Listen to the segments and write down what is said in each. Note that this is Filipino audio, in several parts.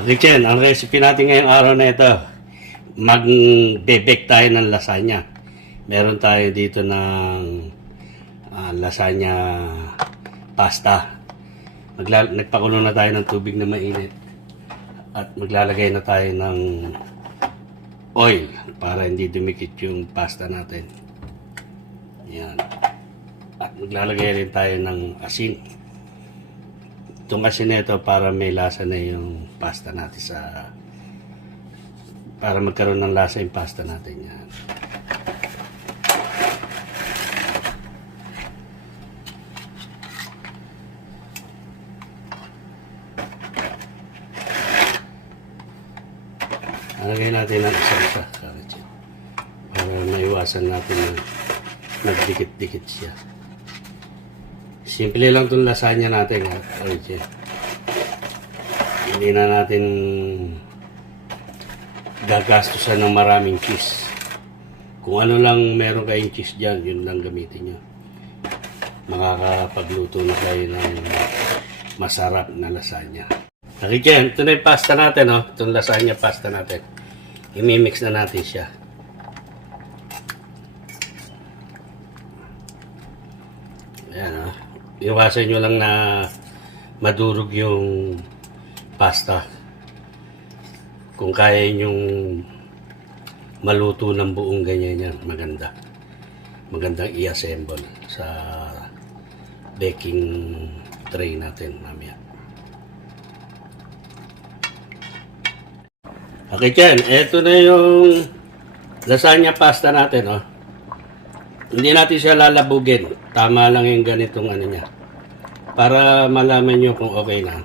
Richard, ang recipe natin ngayong araw na ito, mag-bebek tayo ng lasagna. Meron tayo dito ng lasagna pasta. Nagpakulo na tayo ng tubig na mainit. At maglalagay na tayo ng oil para hindi dumikit yung pasta natin. Yan. At maglalagay rin tayo ng asin. Itong asin na ito para may lasa na yung pasta natin para magkaroon ng lasa yung pasta natin. Yan. Nalagay natin ang isa-isa para maiwasan natin na nagdikit-dikit siya. Simple lang itong lasagna natin. Hindi na natin gagastusan ng maraming cheese. Kung ano lang meron kayong cheese dyan, yun lang gamitin nyo. Makakapagluto na kayo ng masarap na lasagna. Nakikita, ito na yung pasta natin. Itong lasagna pasta natin. I-mix na natin siya. Ayan. Iwasan nyo lang na madurog yung pasta. Kung kaya nyong maluto ng buong ganyan yan, maganda. Magandang i-assemble sa baking tray natin mamaya. Okay, Chen. Ito na yung lasagna pasta natin, Hindi natin siya lalabugin. Tama lang yung ganitong ano niya. Para malaman nyo kung okay na.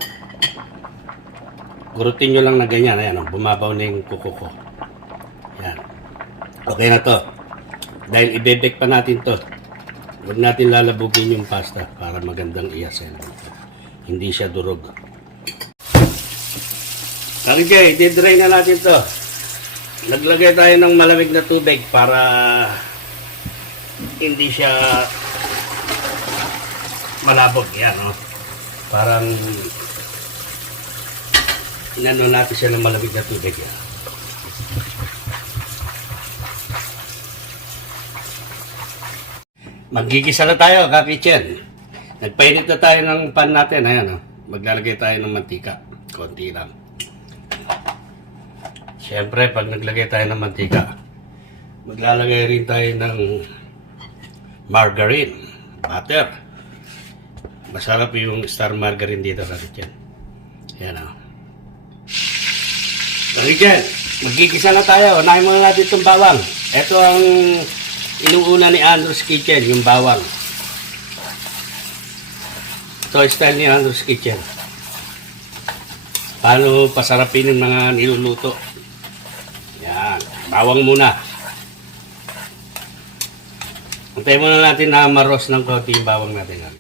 Gurutin nyo lang na ganyan. Ayan, bumabaw na yung kuko ko. Ayan. Okay na to. Dahil ibebek pa natin to. Huwag natin lalabugin yung pasta para magandang i-assemble. Hindi siya durog. Okay, i-dry na natin to. Naglagay tayo ng malamig na tubig para hindi siya malabog. Yan, Parang inano natin siya ng malamig na tubig. Yan. Magigisa na tayo, kakitchen. Nagpainit na tayo ng pan natin. Ayan, maglalagay tayo ng mantika. Konti lang. Siyempre, pag naglagay tayo ng mantika, maglalagay rin tayo ng margarine, butter. Masarap yung star margarine dito sa kitchen. Ayan, Kitchen, magigisa na tayo. Unahin muna natin itong bawang. Ito ang inuuna ni Andrew's Kitchen, yung bawang. Ito ang style ni Andrew's Kitchen. Paano pasarapin yung mga niluluto. Yan, bawang muna. Antayin muna natin na maros ng konti yung bawang natin.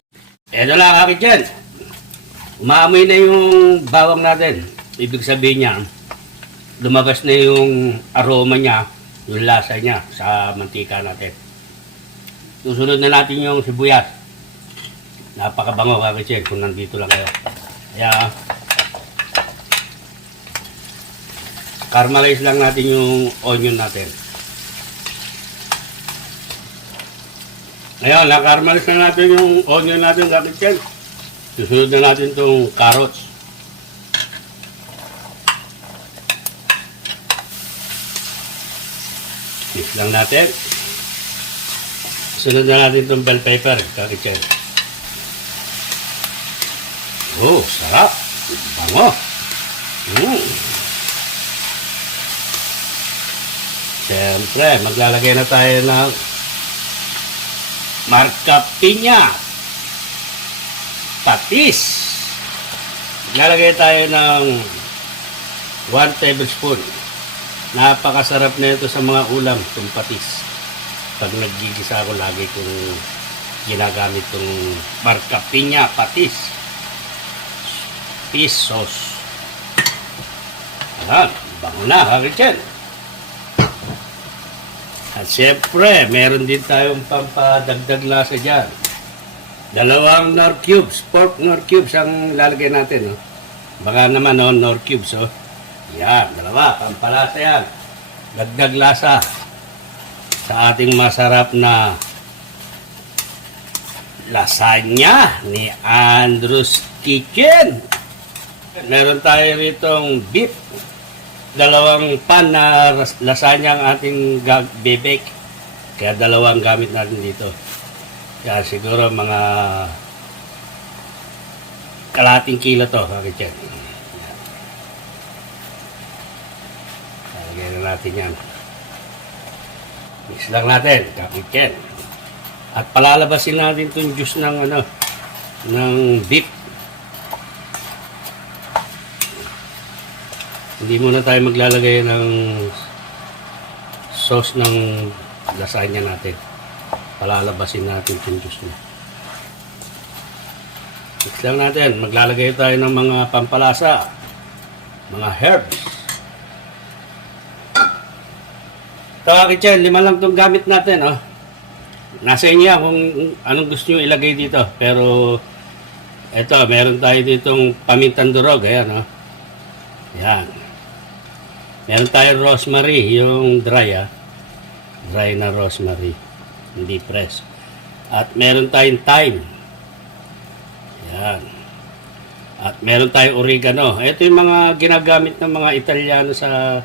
Ito lang, Kitchen. Umaamoy na yung bawang natin. Ibig sabihin niya, lumabas na yung aroma niya, yung lasa niya sa mantika natin. Susunod na natin yung sibuyas. Napakabango, Kitchen, kung nandito lang kayo. Kaya, caramelize lang natin yung onion natin. Ngayon, na-caramelize na natin yung onion natin, Kitchen. Susunod na natin itong carrots. Mix lang natin. Susunod na natin itong bell pepper, Kitchen. Oh, sarap. Bango. Siyempre, maglalagay na tayo ng marca piña, patis. Maglalagay tayo ng 1 tablespoon. Napakasarap na ito sa mga ulam, itong patis. Pag naggigisa ako, lagi kong ginagamit itong marca piña, patis. Fish sauce. Ayan, bango na, Kitchen. At siyempre, meron din tayong pampadagdag lasa dyan. Dalawang Knorr cubes, pork Knorr cubes ang lalagay natin. Baka naman Knorr cubes. Yan, dalawa, pampalasa yan. Dagdag lasa sa ating masarap na lasagna ni Andrew's Kitchen. Meron tayo ritong beef. Dalawang pan na lasagna ang ating bebek. Kaya dalawang gamit natin dito. Kaya siguro mga kalating kilo to. Kakityan. Lagyan na natin yan. Mix lang natin. Kakityan. At palalabasin natin itong juice ng ng beef. Hindi muna tayo maglalagay ng sauce ng lasagna natin. Palalabasin natin itong juice niya. Mix lang natin. Maglalagay tayo ng mga pampalasa, mga herbs. Ito, kitchen, 5 lang itong gamit natin. Oh. Nasa inyo kung anong gusto nyo ilagay dito. Pero, ito, meron tayo ditong pamintang durog. Ayan, oh. Ayan. Meron tayong rosemary, yung dry, dry na rosemary. Hindi fresh. At meron tayong thyme. Ayan. At meron tayong oregano. Ito yung mga ginagamit ng mga Italiano sa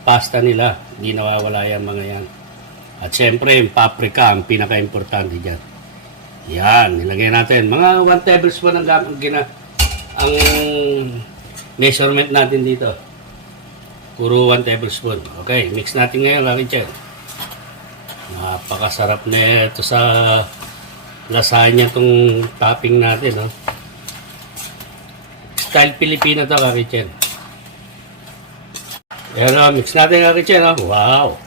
pasta nila. Hindi nawawala yan mga yan. At syempre, yung paprika, ang pinaka-importante dyan. Yan, nilagay natin. Mga 1 tablespoon ang measurement natin dito. Puro 1 tablespoon. Okay, mix natin ngayon, kakitchen. Napakasarap na ito sa lasagna itong topping natin. Oh. Style Filipino ito, kakitchen. Ayan, mix natin, kakitchen. Oh. Wow!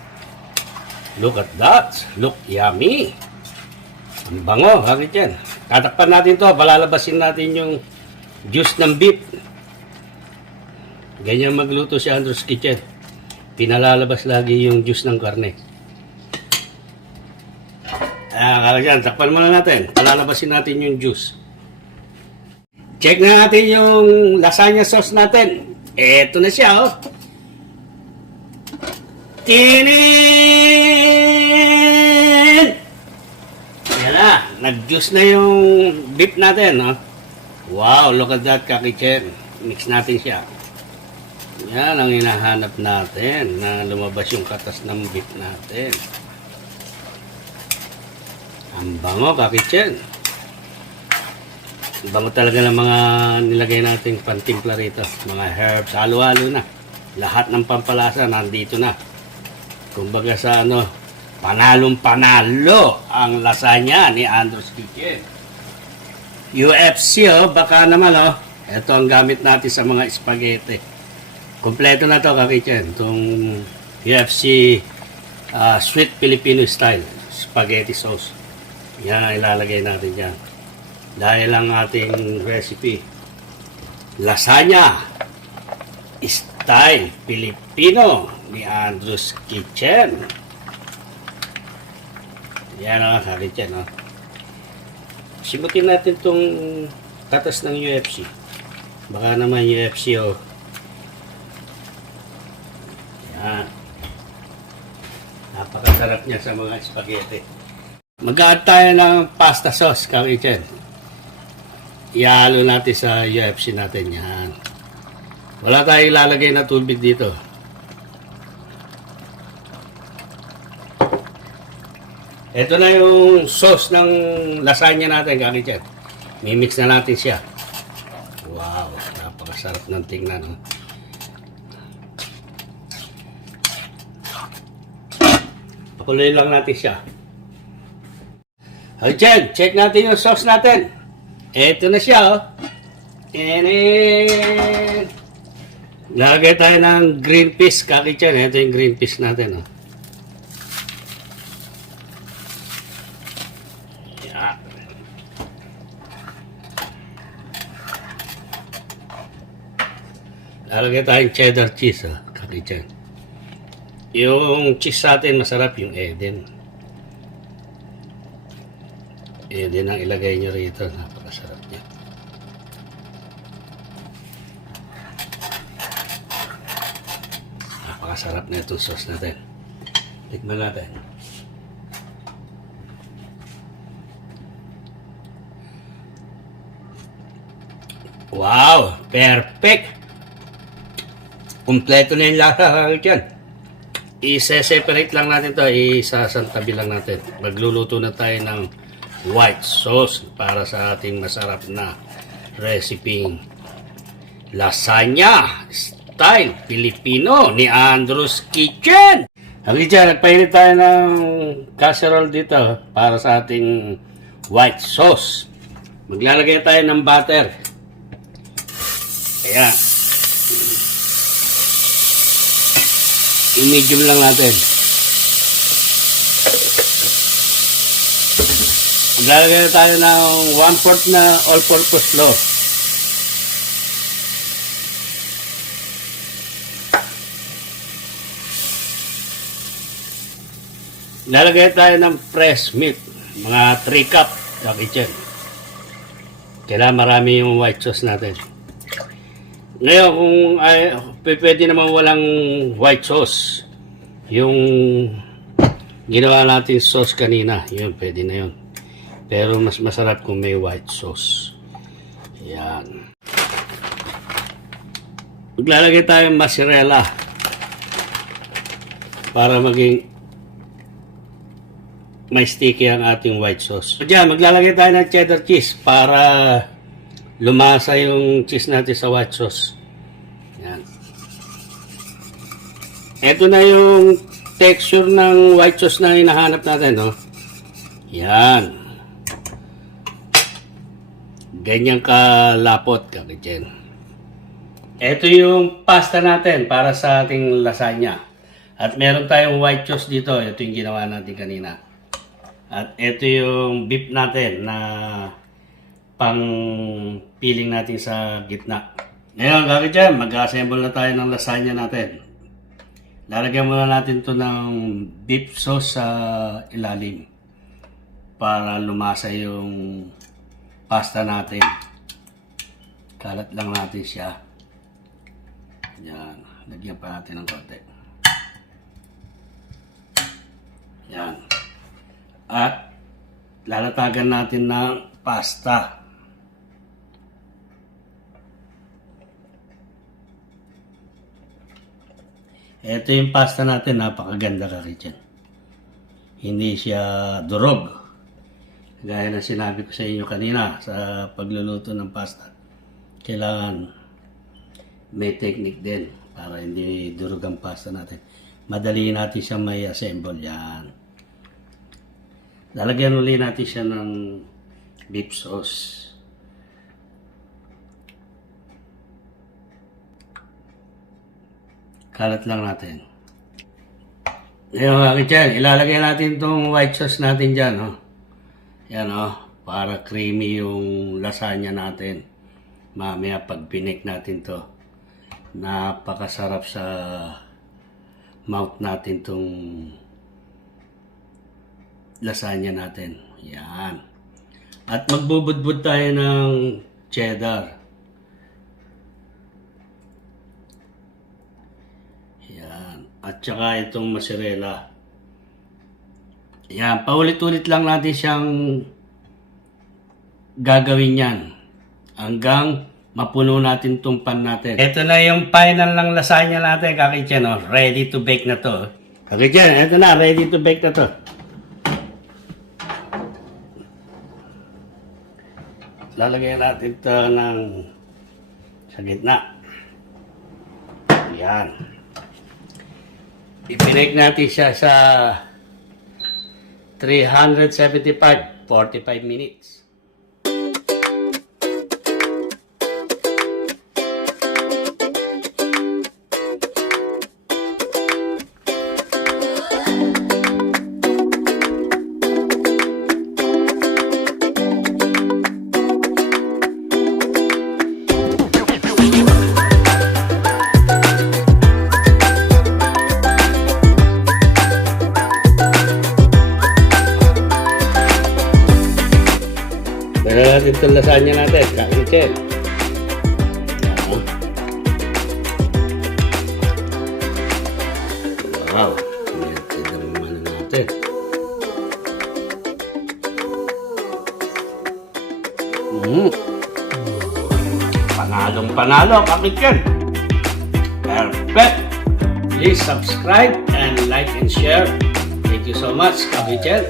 Look at that. Look yummy. Ang bango, kakitchen. Tatakpan natin to. Palalabasin natin yung juice ng beef. Ganyan magluto si Andrew's Kitchen. Pinalalabas lagi yung juice ng karne. Kakitchen, takpan muna natin. Palalabasin natin yung juice. Check na natin yung lasagna sauce natin. Eto na siya, oh. Tinin! Yan na, nag-juice na yung beef natin, no? Wow, look at that, kakitchen. Mix natin siya. Yan ang hinahanap natin, na lumabas yung katas ng beef natin. Ang bango, kakitchen. Ang bango talaga ng mga nilagay nating pantimpla rito. Mga herbs, halo-halo na. Lahat ng pampalasa nandito na. Kumbaga sa panalong-panalo ang lasagna ni Andrew's Kitchen. UFC, baka naman, ito ang gamit natin sa mga spaghetti. Kompleto na to, kakitchen. Itong UFC Sweet Filipino Style Spaghetti Sauce. Yan ang ilalagay natin dyan. Dahil ang ating recipe, lasagna Style Filipino ni Andrew's Kitchen. Yan ang kakitchen, simutin natin itong katas ng UFC. Baka naman UFC, Yan. Napakasarap niya sa mga spaghetti. Mag-add tayo ng pasta sauce, kakitchen. Ihalo natin sa UFC natin. Yan. Wala tayong ilalagay na tubig dito. Ito na yung sauce ng lasagna natin, kakitchen. Mimix na natin siya. Wow, napakasarap ng tingnan. Pakuloy lang natin siya. Kakitchen, check natin yung sauce natin. Ito na siya, Lagay tayo ng green peas, kakitchen. Ito yung green peas natin, Lalagay tayong cheddar cheese, kakitchen. Yung cheese natin, masarap yung Eden. Eden ang ilagay nyo rito. Napakasarap niya. Napakasarap na itong sauce natin. Tikman natin. Wow! Perfect! Kompleto na yung lasa dyan. I-separate lang natin to. Isasantabi lang natin. Magluluto na tayo ng white sauce para sa ating masarap na recipe lasagna style Filipino ni Andrew's Kitchen. Hanggang dyan, nagpainit tayo ng casserole dito para sa ating white sauce. Maglalagay tayo ng butter. Ayan. I-medium lang natin. Maglalagay tayo ng 1/4 na all-purpose flour. Lalagay tayo ng fresh milk, mga 3 cup sa kitchen. Kailangan marami yung white sauce natin. Ngayon, kung pwede naman walang white sauce, yung ginawa natin sauce kanina, yun, pwede na yun. Pero mas masarap kung may white sauce. Yan. Maglalagay tayo ng mozzarella para maging may sticky ang ating white sauce. So dyan, maglalagay tayo ng cheddar cheese para lumasa yung cheese natin sa white sauce. Yan. Ito na yung texture ng white sauce na hinahanap natin, no? Yan. Ganyan kalapot, kakitchen. Ito yung pasta natin para sa ating lasagna. At meron tayong white sauce dito. Ito yung ginawa natin kanina. At ito yung beef natin na pang peeling natin sa gitna. Ngayon, kagad dyan, mag-assemble na tayo ng lasagna natin. Lalagyan muna natin to ng beef sauce sa ilalim para lumasa yung pasta natin. Kalat lang natin siya. Yan. Lagyan pa natin ng konti. Yan. At lalatagan natin ng pasta. Ito yung pasta natin, napakaganda kakitchen. Hindi siya durog. Gaya na sinabi ko sa inyo kanina sa pagluluto ng pasta. Kailangan may technique din para hindi durog ang pasta natin. Madali natin siya may assemble. Yan. Lalagyan ulit natin siya ng beef sauce. Kalat lang natin. Ngayon mga kitchen, ilalagay natin itong white sauce natin dyan. Oh. Yan para creamy yung lasagna natin. Mamaya pag pinik natin to, napakasarap sa mouth natin itong lasagna natin. Yan. At magbubudbud tayo ng cheddar. Yan. At saka itong mozzarella. Yan. Paulit-ulit lang natin siyang gagawin yan. Hanggang mapuno natin itong pan natin. Ito na yung final ng lasagna natin, kakitchen. Ready to bake na to. Kakitchen, ito na. Ready to bake na to. Lalagyan natin ito sa gitna. Yan. I-bake natin siya sa 375, 45 minutes. Meron natin itong lasagna natin, kakitchen. Wow. Tignan naman natin. Panalong-panalo, kakit yan. Perfect. Please subscribe and like and share. Thank you so much, Kabichel.